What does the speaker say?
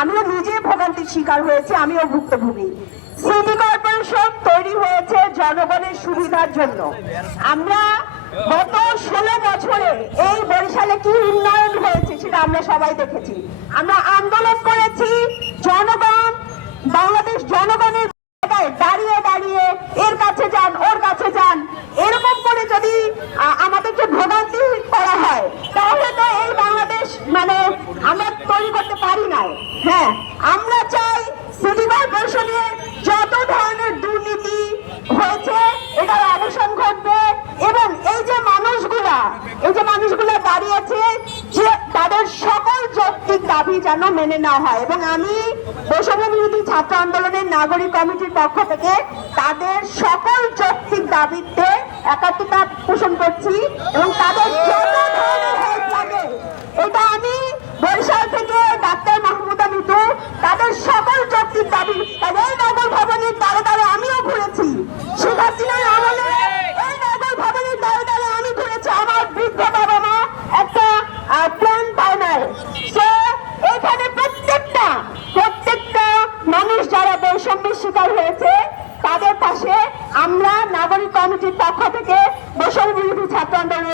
আমিও নিজে ভোগান্তির শিকার হয়েছে, আমিও ভুক্তভোগী। সিটি কর্পোরেশন তৈরি হয়েছে জনগণের সুবিধার জন্য। আমরা গত 16 বছরে এই বরিশালে কি উন্নয়ন হয়েছে সেটা আমরা সবাই দেখেছি। আমরা আন্দোলন করেছি, জনগণ, বাংলাদেশ জনগণের দাঁড়িয়ে দাঁড়িয়ে এর কাছে যান, ওর কাছে যান, এরকম করে যদি আমাদেরকে ভোগান্তি করা হয় তাহলে তো এই বাংলাদেশ আমরা তৈরি করতে পারি না। হ্যাঁ, আমরা চাই সিটি কর্পোরেশনে যত ধরনের দুর্নীতি হয়েছে এটার অবসান ঘটবে এবং এই যে মানুষগুলা দাঁড়িয়েছে যে তাদের সকল যৌক্তিক দাবি যেন মেনে নেওয়া হয়। এবং আমি বৈষম্য বিরোধী ছাত্র আন্দোলনের নাগরিক কমিটির পক্ষ থেকে তাদের সকল যৌক্তিক দাবিতে একাত্মতা পোষণ করছি এবং তাদের যত ধরনের হেল্প লাগে, এটা আমি বরিশাল থেকে ডাক্তার মাহমুদা মিতু তাদের সকল যৌক্তিক দাবি, তাদের নগর ভবনের দ্বারে দ্বারে আমিও ঘুরেছি। শেখ হাসিনার আমলে এই নগর ভবনের দ্বারে দ্বারে আমি ঘুরেছি। আমার বৃদ্ধ বাবা মা একটা প্ল্যান পায় নাই। এখানে প্রত্যেকটা মানুষ যারা বৈষম্যের শিকার হয়েছে তাদের পাশে আমরা নাগরিক কমিটির পক্ষ থেকে বৈষম্য বিরোধী ছাত্র আন্দোলন